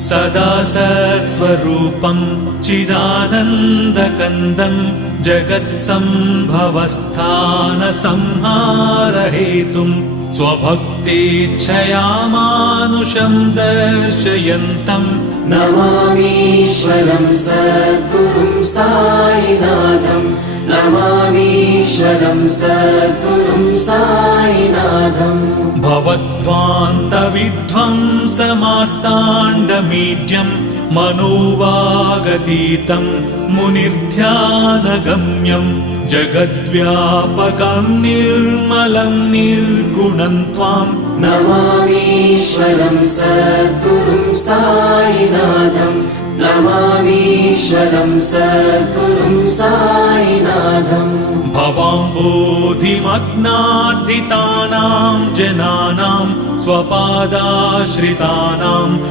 सदा सत्स्वरूपं चिदानन्दकन्दं जगत्सम्भवस्थानसंहारहेतुं स्वभक्तेच्छया मानुषं दर्शयन्तम् नमामीश्वरं सद्गुरुं साईनाथं नमामीश्वरं सद्गुरुं साईनाथम् भवध्वान्तविध्वंसमार्ताण्डमीड्यं मनोवागतीतं मुनिर्ध्यानगम्यं जगद्व्यापकं निर्मलं निर्गुणं त्वां नमामीश्वरं सद्गुरुं साईनाथं नमामीश्वरं सद्गुरुं साईनाथम् भवाम्बोधिमग्नार्दितानां जनानां स्वपादाश्रितानां